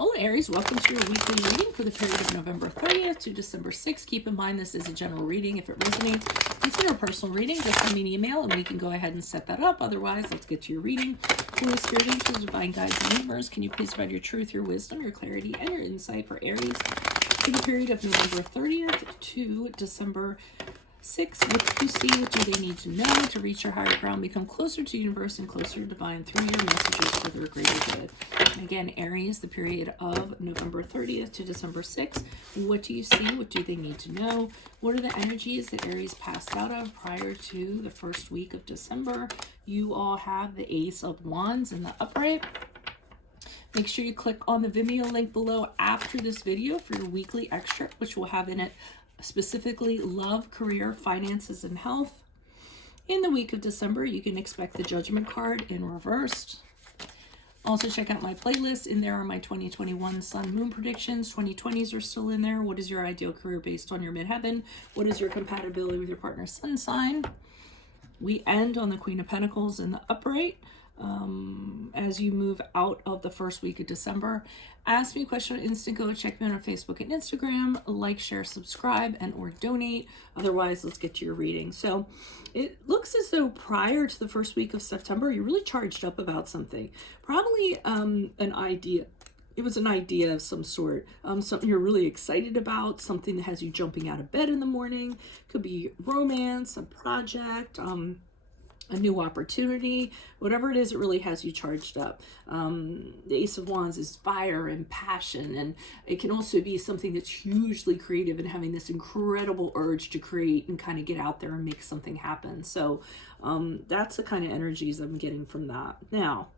Hello Aries, welcome to your weekly reading for the period of November 30th to December 6th. Keep in mind this is a general reading. If it resonates, consider a personal reading. Just send me an email and we can go ahead and set that up. Otherwise, let's get to your reading. Holy Spirit, angels, divine guides, and universe, can you please provide your truth, your wisdom, your clarity, and your insight for Aries for the period of November 30th to December 6, what do you see? What do they need to know to reach your higher ground, become closer to the universe and closer to divine through your messages for their greater good? And again, Aries, the period of November 30th to December 6th. What do you see? What do they need to know? What are the energies that Aries passed out of prior to the first week of December? You all have the Ace of Wands in the upright. Make sure you click on the Vimeo link below after this video for your weekly excerpt, which will have in it specifically love, career, finances, and health. In the week of December, you can expect the Judgment card in reversed. Also check out my playlist. In there are my 2021 Sun Moon predictions. 2020s are still in there. What is your ideal career based on your midheaven? What is your compatibility with your partner's sun sign? We end on the Queen of Pentacles in the upright. As you move out of the first week of December, ask me a question on Instant Go. Check me out on Facebook and Instagram. Like, share, subscribe, and or donate. Otherwise, let's get to your reading. So it looks as though prior to the first week of September, you're really charged up about something. Probably an idea. It was an idea of some sort, something you're really excited about, something that has you jumping out of bed in the morning. Could be romance, a project, a new opportunity, whatever it is, it really has you charged up. The Ace of Wands is fire and passion, and it can also be something that's hugely creative and having this incredible urge to create and kind of get out there and make something happen. So that's the kind of energies I'm getting from that. Now,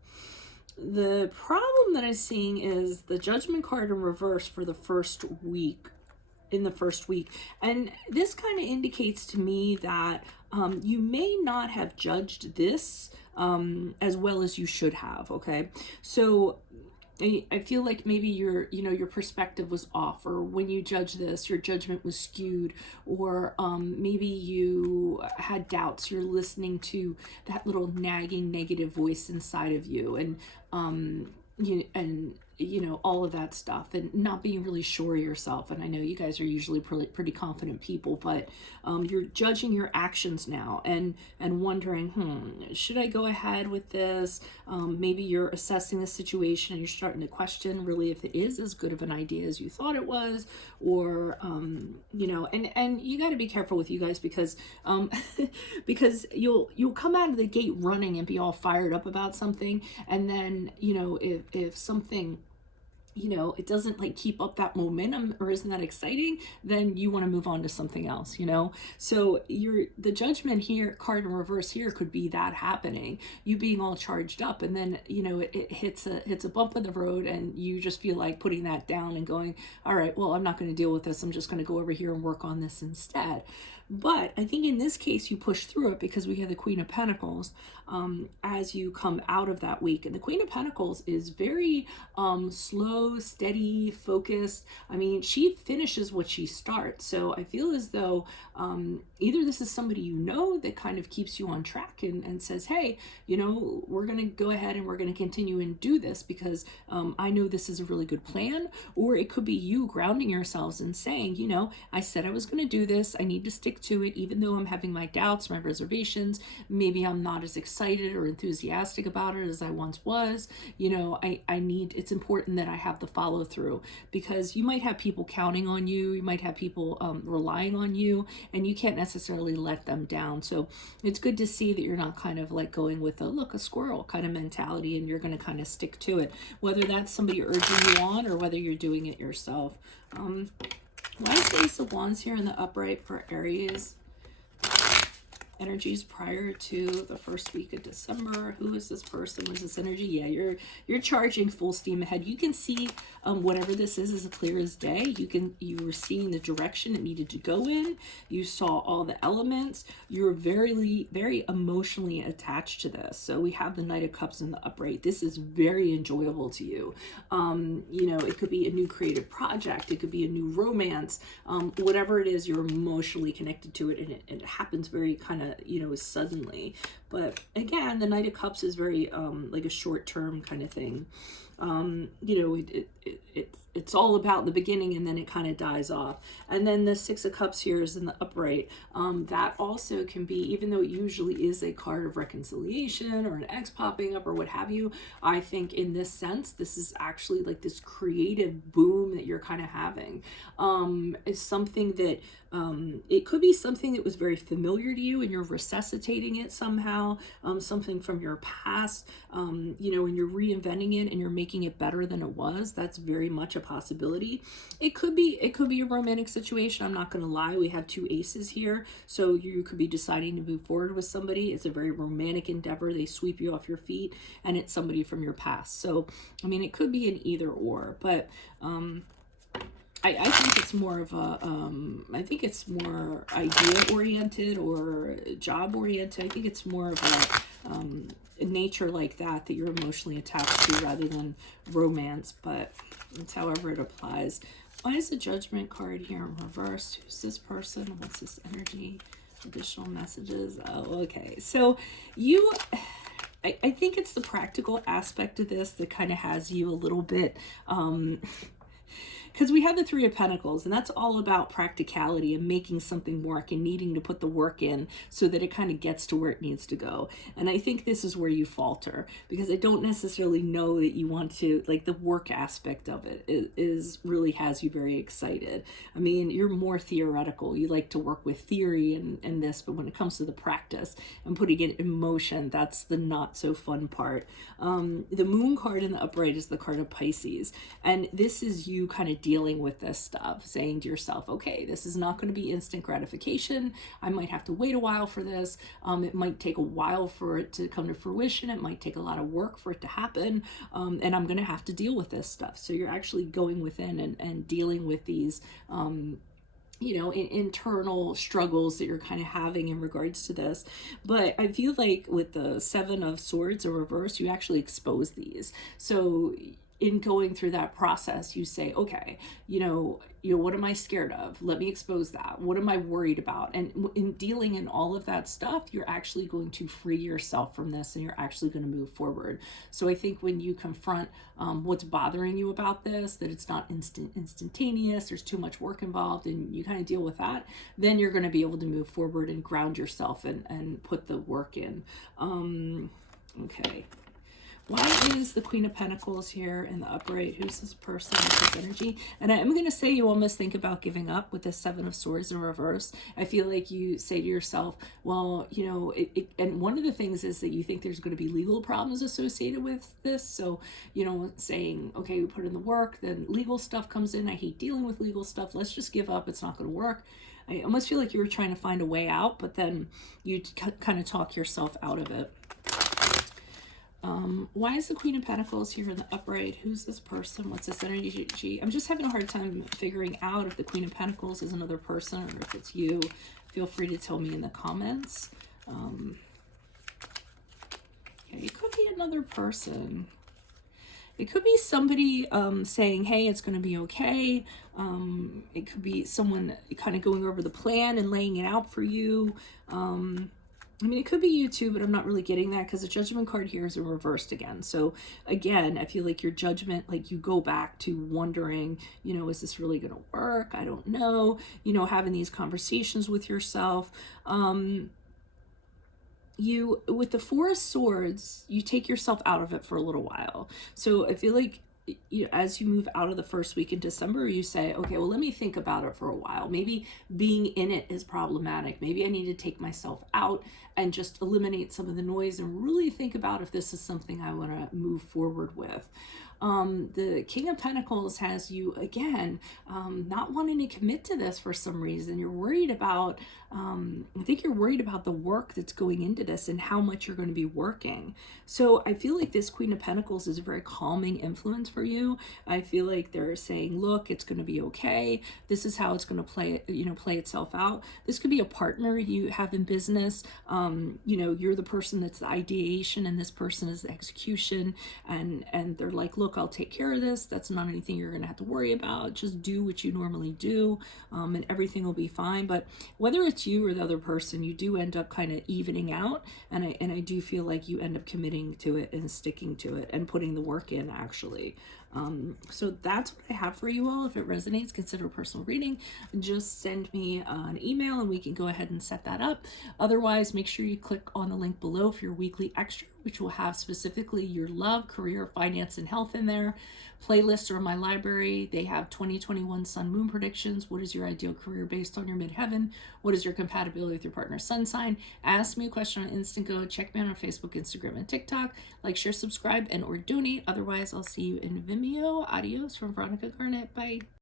the problem that I'm seeing is the Judgment card in reverse for the first week. In the first week, and this kind of indicates to me that you may not have judged this as well as you should have. Okay, so I feel like maybe your perspective was off, or when you judge this, your judgment was skewed, or maybe you had doubts. You're listening to that little nagging negative voice inside of you, and all of that stuff, and not being really sure of yourself. And I know you guys are usually pretty confident people, but you're judging your actions now and wondering, should I go ahead with this? Maybe you're assessing the situation and you're starting to question really if it is as good of an idea as you thought it was, or and you got to be careful with you guys, because because you'll come out of the gate running and be all fired up about something, and then if something it doesn't like keep up that momentum or isn't that exciting, then you want to move on to something else, so the Judgment here card in reverse here could be that happening, you being all charged up, and then it hits a bump in the road and you just feel like putting that down and going, all right, well, I'm not going to deal with this, I'm just going to go over here and work on this instead. But I think in this case, you push through it because we have the Queen of Pentacles as you come out of that week. And the Queen of Pentacles is very slow, steady, focused. I mean, she finishes what she starts. So I feel as though either this is somebody that kind of keeps you on track and says, hey, we're going to go ahead and we're going to continue and do this because I know this is a really good plan. Or it could be you grounding yourselves and saying, I said I was going to do this. I need to stick to it, even though I'm having my doubts, my reservations. Maybe I'm not as excited or enthusiastic about it as I once was. It's important that I have the follow through, because you might have people counting on you. You might have people relying on you, and you can't necessarily let them down. So it's good to see that you're not kind of like going with a squirrel kind of mentality, and you're going to kind of stick to it, whether that's somebody urging you on or whether you're doing it yourself. Why is the Ace of Wands here in the upright for Aries? Energies prior to the first week of December. Who is this person? What is this energy? Yeah, you're charging full steam ahead. You can see whatever this is as clear as day. You were seeing the direction it needed to go in. You saw all the elements. You were very, very emotionally attached to this. So we have the Knight of Cups in the upright. This is very enjoyable to you. It could be a new creative project. It could be a new romance. Whatever it is, you're emotionally connected to it, and it happens very kind of suddenly. But again, the Knight of Cups is very like a short-term kind of thing. You know, it's all about the beginning, and then it kind of dies off. And then the Six of Cups here is in the upright. That also can be, even though it usually is a card of reconciliation or an ex popping up or what have you, I think in this sense, this is actually like this creative boom that you're kind of having. It's something that it could be something that was very familiar to you and you're resuscitating it somehow, something from your past, you know, and you're reinventing it and you're making it better than it was. That's very much a possibility. It could be a romantic situation. I'm not going to lie. We have two aces here. So you could be deciding to move forward with somebody. It's a very romantic endeavor. They sweep you off your feet and it's somebody from your past. So, I mean, it could be an either or, but, I think it's more of a, I think it's more idea oriented or job oriented. I think it's more of a nature like that you're emotionally attached to rather than romance, but it's however it applies. Why is the Judgment card here in reverse? Who's this person? What's this energy? Additional messages. Oh, okay. So I think it's the practical aspect of this that kind of has you a little bit, because we have the Three of Pentacles, and that's all about practicality and making something work and needing to put the work in so that it kind of gets to where it needs to go. And I think this is where you falter, because I don't necessarily know that you want to, like, the work aspect of it is really has you very excited. I mean, you're more theoretical. You like to work with theory and this, but when it comes to the practice and putting it in motion, that's the not so fun part. The Moon card in the upright is the card of Pisces, and this is you kind of dealing with this stuff, saying to yourself, okay, this is not going to be instant gratification. I might have to wait a while for this. It might take a while for it to come to fruition. It might take a lot of work for it to happen. And I'm going to have to deal with this stuff. So you're actually going within and dealing with these, you know, internal struggles that you're kind of having in regards to this. But I feel like with the Seven of Swords in reverse, you actually expose these. So in going through that process, you say, okay, you know, what am I scared of? Let me expose that. What am I worried about? And in dealing in all of that stuff, you're actually going to free yourself from this and you're actually going to move forward. So I think when you confront what's bothering you about this, that it's not instantaneous, there's too much work involved, and you kind of deal with that, then you're going to be able to move forward and ground yourself and put the work in. Okay. Why is the Queen of Pentacles here in the upright? Who's this person with this energy? And I'm going to say you almost think about giving up with the Seven of Swords in reverse. I feel like you say to yourself, well, you know, and one of the things is that you think there's going to be legal problems associated with this. So, you know, saying, okay, we put in the work, then legal stuff comes in. I hate dealing with legal stuff. Let's just give up. It's not going to work. I almost feel like you were trying to find a way out, but then you kind of talk yourself out of it. Why is the Queen of Pentacles here in the upright? Who's this person? What's this energy? I'm just having a hard time figuring out if the Queen of Pentacles is another person or if it's you. Feel free to tell me in the comments. Yeah, it could be another person. It could be somebody saying, hey, it's going to be okay. It could be someone kind of going over the plan and laying it out for you. I mean, it could be you too, but I'm not really getting that because the Judgment card here is reversed again. So again, I feel like your judgment, like you go back to wondering, you know, is this really going to work? I don't know. You know, having these conversations with yourself. You, with the Four of Swords, you take yourself out of it for a little while. So I feel like as you move out of the first week in December, you say, okay, well, let me think about it for a while. Maybe being in it is problematic. Maybe I need to take myself out and just eliminate some of the noise and really think about if this is something I want to move forward with. The King of Pentacles has you, again, not wanting to commit to this for some reason. You're worried about, I think you're worried about the work that's going into this and how much you're going to be working. So I feel like this Queen of Pentacles is a very calming influence for you. I feel like they're saying, look, it's going to be okay. This is how it's going to play itself out. This could be a partner you have in business. You're the person that's the ideation and this person is the execution. And they're like, look, look, I'll take care of this. That's not anything you're going to have to worry about. Just do what you normally do, and everything will be fine. But whether it's you or the other person, you do end up kind of evening out. And I do feel like you end up committing to it and sticking to it and putting the work in, actually. So that's what I have for you all. If it resonates, consider a personal reading. Just send me an email and we can go ahead and set that up. Otherwise, make sure you click on the link below for your weekly extra, which will have specifically your love, career, finance, and health in there. Playlists are in my library. They have 2021 sun moon predictions. What is your ideal career based on your midheaven? What is your compatibility with your partner's sun sign? Ask me a question on Instant Go. Check me out on Facebook, Instagram, and TikTok. Like, share, subscribe, and or donate. Otherwise, I'll see you in Vimeo. Adios from Veronica Garnett. Bye.